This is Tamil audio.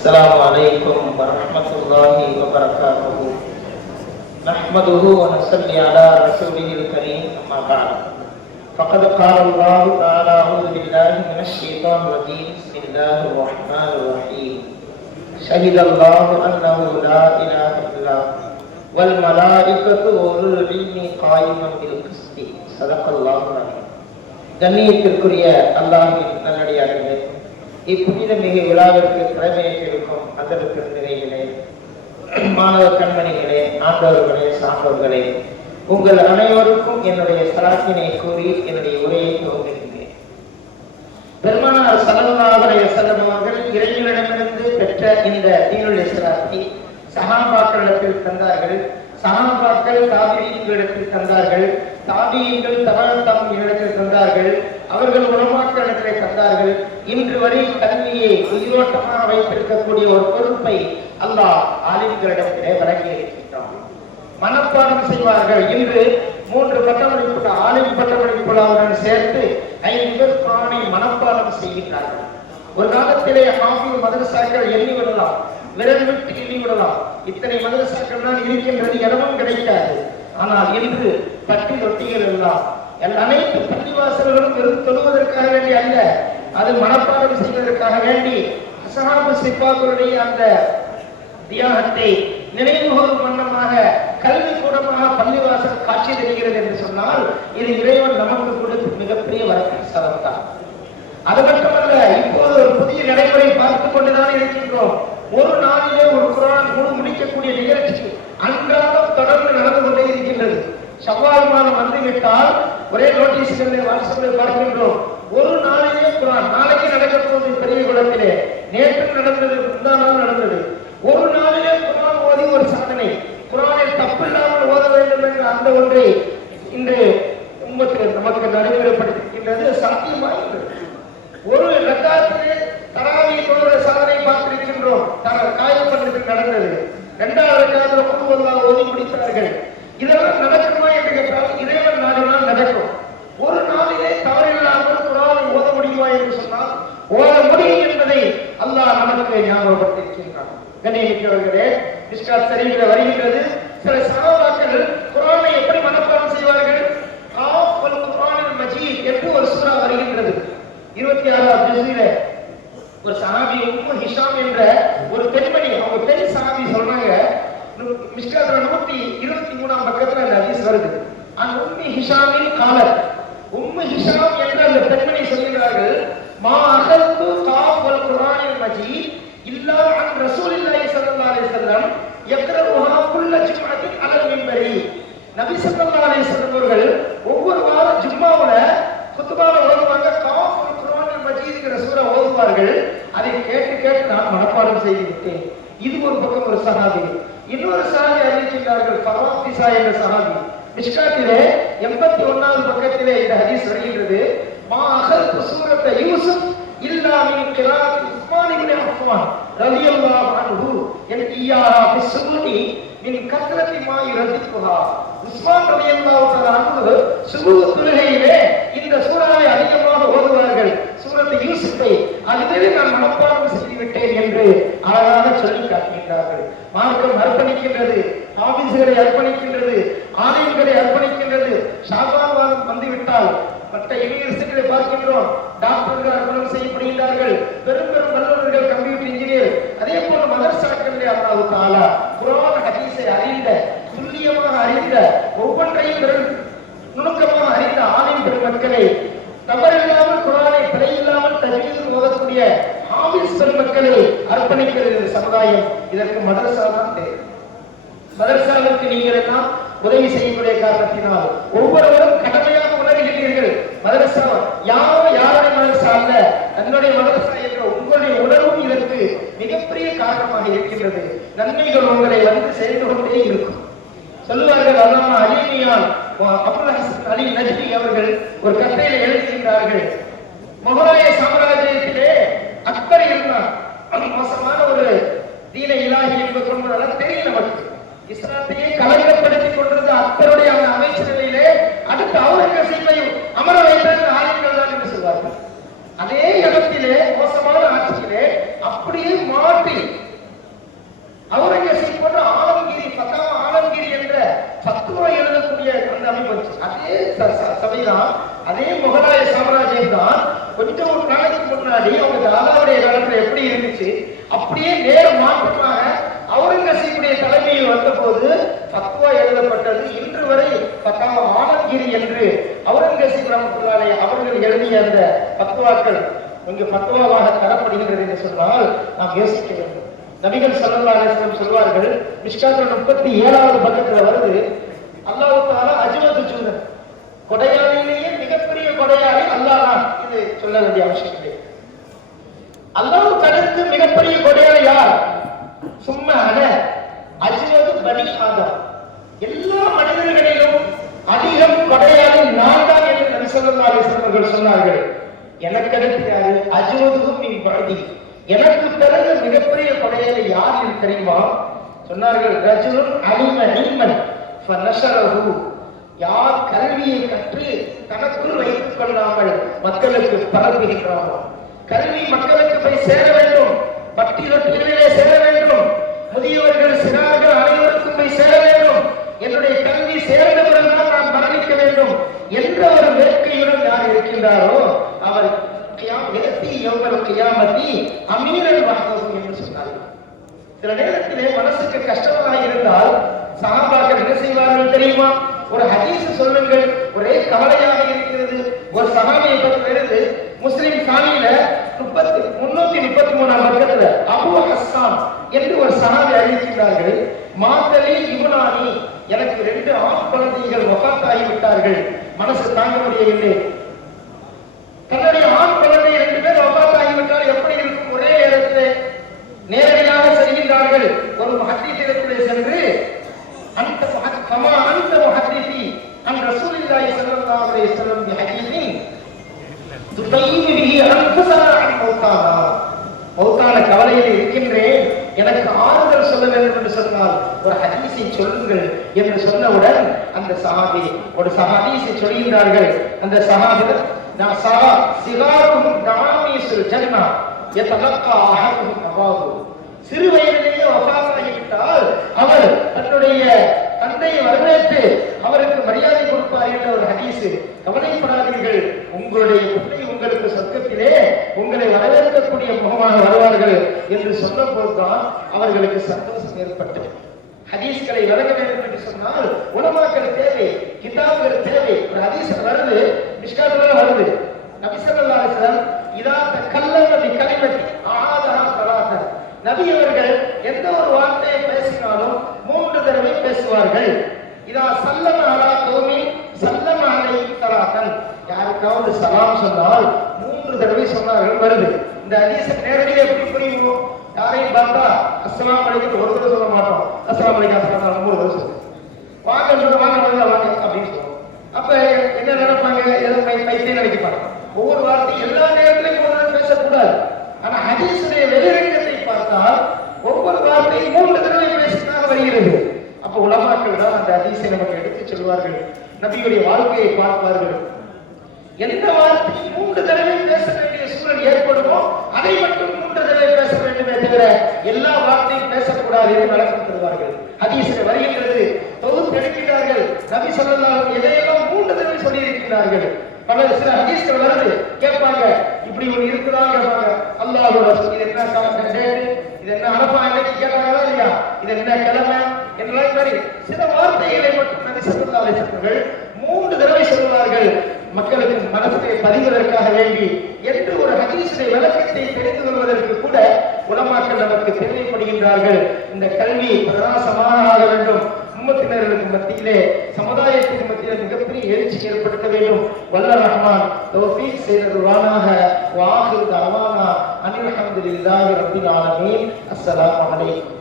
السلام عليكم ورحمة الله وبركاته نحمده ونصلي على رسوله الكريم أما بعد فقد قال الله تعالى أعوذ بالله من الشيطان الرجيم بسم الله الرحمن الرحيم شهد الله أنه لا إله إلا هو والملائكة وأولو العلم قائما بالقسط صدق الله العظيم கண்ணியத்திற்குரிய அல்லாஹின் நல்லடியார்களே இப்புனித மிக விழாவிற்கு தலைமையேற்றிருக்கும் அதற்கு நிறைகளே மாணவ கண்மணிகளே ஆண்டவர்களே சான்றோர்களே உங்கள் அனைவருக்கும் என்னுடைய சலாத்தினை கூறி என்னுடைய உரையை துவங்குகின்றேன். பெருமானார் சலல்லாஹுடைய செல்லம் இறைவனிடமிருந்து பெற்ற இந்த தீனுடைய சலாத்தை சகாபாக்களிடத்தில் தந்தார்கள் சகாபாக்கள் தாபியங்களிடத்தில் தந்தார்கள் தாபியங்கள் தகவல் இடத்தில் தந்தார்கள் அவர்கள் தந்தார்கள் இன்று வரை கல்வியை உயிரோட்டமாக வைத்திருக்கக்கூடிய ஒரு பொறுப்பை அல்லாஹ் ஆலிம்களிடத்திலே வழங்கி இருக்கின்றான். மனப்பாடம் செய்வார்கள். இன்று மூன்று பட்டமளிப்பு ஆளும் பட்டமளிப்புடன் சேர்த்து ஐந்து பேர் குரானை மனப்பாடம் செய்கின்றார்கள். ஒரு காலத்திலே ஹாஃபில் மதரசாக்கள் எண்ணி விடலாம் விரல் விட்டு எண்ணி விடலாம். இத்தனை மதரசாக்கள் தான் இருக்கின்றது இடமும் கிடைக்காது. ஆனால் இன்று பட்டி ரொட்டிகள் எல்லாம் அனைத்து பள்ளிவாசல்களும் வெறும் தொழுவதற்காக வேண்டி அல்ல அது மனப்பாடம் செய்வதற்காக வேண்டி அசஹாபு சிப்பாக்களுடைய அந்த தியாகத்தை நினைவுகூறும் வண்ணமாக கல்வி கூடமாக பள்ளிவாசல் காட்சி தருகிறது என்று சொன்னால் இது இறைவன் நமக்கு கொடுத்த மிகப்பெரிய வரப்பிரசாதம் தான் அது மட்டுமல்ல இப்போது ஒரு புதிய நடைமுறை பார்த்துக் கொண்டுதான் இருக்கின்றோம். ஒரு நாளிலே ஒரு குரான் முழு முடிக்கக்கூடிய நிகழ்ச்சி அன்றாடம் தொடர்ந்து நடந்து கொண்டே இருக்கின்றது. செவ்வாய் மாதம் வந்துவிட்டால் ஒரே நோட்டீஸ்களில் வாட்ஸ்அப்பில் பார்க்கின்றோம். ஒரு நாளிலே குரான் நாளைக்கு நடக்க போகுது பெரிய குளத்திலே. நேற்று நடந்தது முந்தானால் நடந்தது. ஒரு நாளிலே குரான் ஓதி ஒரு சாதனை. குரானில் தப்பில்லாமல் ஓத வேண்டும் என்ற அந்த ஒன்றை இன்று உம்மத்தில் நமக்கு நடைமுறைப்படுத்திருக்கின்றது சாத்தியமாகிறது ஒரு ரக்காத்திலே தராவி தொழுகிற சாதனை பார்த்திருக்கின்றோம். தர காயப்பட்டது நடந்தது. இரண்டாவது ரக்காத்துல குழுவெல்லாம் ஓதி முடித்தார்கள். இதெல்லாம் நடக்கும் என்று கேட்டால் இறைவன் நாடினால் நடக்கும் ஒரு நாளிலே தவறில்லாமல் குரானை ஓத முடியுமா என்று சொன்னால் ஓத முடியும் என்பதை அல்லாஹ் நமக்கு ஞாபகப்படுத்தியிருக்கின்றான் கண்ணியமிக்கவர்களே மிஸ்டர் சரிவில் வருகின்றது. சில சகாபாக்கள் குரானை எப்படி மனப்பாடம் செய்வார்கள்? காஃப் வல் மஜீத் என்று ஒரு சூறா வருகின்றது. இருபத்தி ஆறாவது ஜுஸ்ல ஒரு சஹாபி உம்மு ஹிஷாம் என்ற ஒரு பெண்மணி அவங்க பெண் சஹாபி சொல்றாங்க மிஸ்காத்ர நூத்தி இருபத்தி மூணாம் பக்கத்துல அந்த ஹதீஸ் வருது. அந்த உம்மி ஹிஷாமின் காலர் உம்மு ஹிஷாம் என்ற அந்த பெண்மணி சொல்கிறார்கள் மா அகல்து காஃப் வல் மஜீத் இல்லா அன் ரசூலில்லாஹி ஸல்லல்லாஹு அலைஹி வஸல்லம் குல்ல ஜும்அத்தின் அலல் மிம்பரி நபி ஸல்லல்லாஹு அலைஹி வஸல்லம் அவர்கள் ஒவ்வொரு வாரம் ஜும்மாவுல குத்துபால ஓதுவாங்க. காஃபுல் குர்ஆன் மஜீதுங்கிற சூரா ஓதுவார்கள். அதை கேட்டு கேட்டு நான் மனப்பாடம் செய்து விட்டேன். இது ஒரு பக்கம் ஒரு சஹாபி. இன்னொரு சஹாபி அறிவிக்கின்றார்கள் ஃபராபிசா என்ற சஹாபி. மிஷ்காத்திலே எண்பத்தி ஒன்னாவது பக்கத்திலே இந்த ஹதீஸ் வருகின்றது. மா அகல் சூரத்தை யூசுப் இல்லா மின் கிராத் உஸ்மான் இப்னு ரலியல்லாஹு அன்ஹு என் இய்யாஹா பிஸ்ஸுனி மின் கத்ரத்தி மா யுரதிக்குஹா உஸ்மான் ரலியல்லாஹு தஆலா அன்ஹு சுபூ தொழுகையிலே இந்த சூறாவை அதிகமாக ஓதுவார்கள். சூரத்தை யூசுஃபை அதுவே நான் மனப்பாடம் செய்து விட்டேன் என்று அழகாக சொல்லி காட்டுகின்றார்கள். மார்க்கம் அர்ப்பணிக்கின்றது ஆபீஸ்களை அர்ப்பணிக்கின்றது ஆலயங்களை அர்ப்பணிக்கின்றது. ஷாபான் வாரம் வந்துவிட்டால் மற்ற யூனிவர்சிட்டிகளை பார்க்கின்றோம். டாக்டர்கள் அர்ப்பணம் செய்யப்படுகின்றார்கள். பெரும் பெரும் வல்லுநர்கள் கம்ப்யூட்டர் இன்ஜினியர் அதே போல மதர்சாக்களிலே அல்லாஹ் தாலா குரான் ஹதீஸை அறிந்த துல்லியமாக அறிந்த ஒவ்வொன்றையும் நுணுக்கமாக அறிந்த ஆலிம் பெருமக்களை தவறில்லாமல் குரானை பிழையில்லாமல் தஜ்வீதில் ஓதக்கூடிய ஆபீஸ் பெருமக்களை அர்ப்பணிக்கிறது இந்த சமுதாயம் இதற்கு மதரசா தான் தேவை மதரசாவிற்கு நீங்கள் எல்லாம் உதவி செய்யக்கூடிய காரணத்தினால் ஒவ்வொருவரும் கடமையாக உணர்கிறீர்கள். மதரசா யாரோ யாருடைய மதரசா அல்ல தன்னுடைய மத என்ற உங்களுடைய உணர்வும் இதற்கு மிகப்பெரிய இருக்கிறது நன்மைகள் உங்களை வந்து செய்து கொண்டே இருக்கும். சொல்லுவார்கள் அல்லாம அலிமியான் அப்துல் அலி நஜ்மி அவர்கள் ஒரு கட்டுரையில எழுதுகின்றார்கள் முகலாய சாம்ராஜ்யத்திலே அக்பர் இருந்தார் அது மோசமான ஒரு தீன இலாகி என்பது கொண்டதெல்லாம் தெரியல நமக்கு. இஸ்லாத்தையே கலங்கப்படுத்திக் கொண்டிருந்த அக்பருடைய அந்த அமைச்சரவையிலே அடுத்து அவுரங்கசீப்பையும் அமர வைத்தது ஆலயங்கள் தான் என்று சொல்வார்கள் அதே இடத்திலே மோசமான ஆட்சியிலே அப்படியே மாற்றி தான் அதே முகலாய சாம்ராஜ்யம் தான் கொஞ்சம் ஒரு நாளைக்கு முன்னாடி அவங்க தாதாவுடைய காலத்துல எப்படி இருந்துச்சு அப்படியே நேர மாற்றமாக அவுரங்கசீப்புடைய தலைமையில் வந்தபோது பத்வா எழுதப்பட்டது. இன்று வரை பத்தாம் ஆனங்கிரி என்று அவுரங்கசீப் ரமத்துல்லாலே அவர்கள் எழுதிய அந்த பத்வாக்கள் இங்கு பத்வாவாக தரப்படுகின்றது என்று சொன்னால் நாம் யோசிக்க வேண்டும். நபிகள் சல்லா அலைஹி சொல்வார்கள் மிஷ்காத்துல முப்பத்தி ஏழாவது பக்கத்துல வருது அல்லாவுக்காக தாலா ஜூதன் கொடையாளிலேயே மிகப்பெரிய கொடையாளி அல்லாஹ் இது சொல்ல வேண்டிய அவசியம் இல்லை. அல்லாவு தடுத்து மிகப்பெரிய கொடையாளி யார்? சும்மா அட அஜ்வது பனி ஆதம் எல்லா மனிதர்களிலும் அதிகம் கொடையாளி நான் தான் என்று நபி சொன்னவர்கள் சொன்னார்கள். எனக்கு அடுத்து யாரு அஜ்வதுகும் மின் எனக்கு பிறகு மிகப்பெரிய கொடையாளி யார் என்று தெரியுமா? சொன்னார்கள் ரஜுலுன் அலிமன் அலிமன் யார் கல்வியை கற்று தனக்குள் வைத்துக் கொள்ளாமல் மக்களுக்கு பரப்புகின்றாரோ? கல்வி மக்களுக்கு போய் சேர வேண்டும். பட்டி தொட்டிகளிலே சேர வேண்டும். முதியவர்கள் சிறார்கள் அனைவருக்கும் போய் சேர வேண்டும். என்னுடைய கல்வி சேர்ந்த பிறகுதான் நான் மரணிக்க வேண்டும். என்ற ஒரு வேட்கையுடன் யார் இருக்கின்றாரோ அவர் எத்தி எவ்வளவு கியாமத்தி அமீரல் வாகவும் என்று சொன்னார்கள். சில நேரத்திலே மனசுக்கு கஷ்டமாக இருந்தால் சகாபாக்கள் தெரியுமா? ஒரு ஹதீஸ் சொல்லுங்கள். ஒரே கவலையாக இருக்கிறது. ஒரு சகாபியை பற்றி வருது முஸ்லிம் சாமியில முப்பத்தி முன்னூத்தி முப்பத்தி மூணாம் பக்கத்துல அபு ஹஸ்ஸான் என்று ஒரு சகாபி அறிவிக்கிறார்கள் மாத்தலி இபுனானி. எனக்கு ரெண்டு ஆண் குழந்தைகள் வஃபாத்தாகி விட்டார்கள் மனசு தாங்க முடியவில்லை தன்னுடைய ஆண் குழந்தை ரெண்டு பேர் வஃபாத்தாகிவிட்டால் எப்படி இருக்கும் ஒரே நேரத்திலே நேரடியாக செல்கின்றார்கள் ஒரு மஹத்தீசிடத்திலே சென்று அந்த மஹத்- கமா அந்த மஹத்தீசி அன் ரசூலில்லாஹி ஸல்லல்லாஹு அலைஹி வஸல்லம் பிஹதீஸின் துபையினு பிஹி அன்ஃபுஸனா அன் மௌத்தானா மௌத்தான கவலையில் இருக்கின்றேன் எனக்கு ஆறுதல் சொல்ல வேண்டும் என்று சொன்னால் ஒரு ஹதீஸை சொல்லுங்கள் என்று சொன்னவுடன் அந்த சஹாபி ஒரு சஹாதீஸை சொல்கின்றார்கள் அந்த சஹாபி நான் சஹா சிகாரும் தாமீசுல் ஜன்னா எத்தலக்கா அஹதுஹும் அபாஹு சிறு வயதிலேயே வஃபாத்தாகிவிட்டால் அவர் தன்னுடைய தந்தையை வரவேற்று அவருக்கு மரியாதை கொடுப்பார் என்ற ஒரு ஹதீசு கவலைப்படாதீர்கள். உங்களுடைய பிள்ளை உங்களுக்கு சொர்க்கத்திலே உங்களை வரவேற்கக்கூடிய முகமாக வருவார்கள் என்று சொன்ன போதுதான் அவர்களுக்கு சந்தோஷம் ஏற்பட்டது. ஹதீஸ்களை வழங்க வேண்டும் என்று சொன்னால் உலமாக்கள் தேவை கிதாபுகள் தேவை. ஒரு ஹதீஸ் வருது மிஷ்காத்துல வருது. நபி இதா தக்கல்லம பி கலிமத்தி ஆதஹா நபி அவர்கள் எந்த ஒரு வார்த்தையை பேசினாலும் மூன்று தடவை பேசுவார்கள். இதா சல்லம அலா கௌமி சல்லம அலை ஸலாத்தன் யாருக்காவது சலாம் சொன்னால் மூன்று தடவை சொன்னார்கள் வருது. இந்த ஹதீஸ் நேரடியாக எப்படி புரியுமோ யாரையும் பார்த்தா அஸ்லாம் அலைக்கும் ஒரு தடவை சொல்ல மாட்டோம். அஸ்லாம் அலைக்கும் அஸ்லாம் மூணு தடவை சொல்லுவோம். வாங்க சொல்ல வாங்க வாங்க அப்படின்னு சொல்லுவோம். அப்ப என்ன நினைப்பாங்க? எதுவும் பை பைத்தியம் நினைப்பாங்க ஒவ்வொரு வார்த்தையும் எல்லா நேரத்திலையும் ஒன்று பேசக்கூடாது ஆனா ஹதீஸுடைய வெளிரங்கத்தை பார்த்தால் ஒவ்வொரு வார்த்தையும் மூன்று தடவை பேசினாக வருகிறது அப்ப உலமாக்கள் தான் அந்த ஹதீஸை நமக்கு எடுத்துச் சொல்வார்கள் நபியுடைய வாழ்க்கையை பார்ப்பார்கள். எந்த வார்த்தை மூன்று தடவை பேச வேண்டிய சூழல் ஏற்படுமோ அதை மட்டும் மூன்று தடவை பேச வேண்டுமே தவிர எல்லா வார்த்தையும் பேசக்கூடாது என்று விளக்கம் தருவார்கள். ஹதீஸில் வருகின்றது தொகுத்து எடுக்கிறார்கள். நபி சொல்லலாம் எதையெல்லாம் மூன்று தடவை சொல்லி இருக்கிறார்கள் பல சில ஹதீஸ்கள் வருது கேட்பாங்க. இப்படி ஒண்ணு இருக்குதா கேட்பாங்க. அல்லாஹ் இது என்ன டேட்டு? இது என்ன அரப்பா அன்னைக்கு கேட்டாங்களா இல்லையா? இது என்ன கிழமை? என்றெல்லாம் சரி சில வார்த்தைகளை மட்டும் நபி ஸல்லல்லாஹு மூன்று தடவை சொல்வார்கள் மக்களுக்கு மனசிலே பதிவதற்காக வேண்டி. என்று ஒரு ஹதீஸுடைய விளக்கத்தை தெரிந்து கொள்வதற்கு கூட உலமாக்கள் நமக்கு தேவைப்படுகின்றார்கள். இந்த கல்வி பிரகாசமாக வேண்டும். உம்மத்தினர்களுக்கு மத்தியிலே சமுதாயத்திற்கு மத்தியிலே மிகப்பெரிய எழுச்சி ஏற்படுத்த வேண்டும். வல்ல ரஹ்மான் தௌஃபீக் செய்தருவானாக வாஹிர் தவானா அனில் அல்ஹம்துலில்லாஹி ரப்பில் ஆலமீன். அஸ்ஸலாமு அலைக்கும்.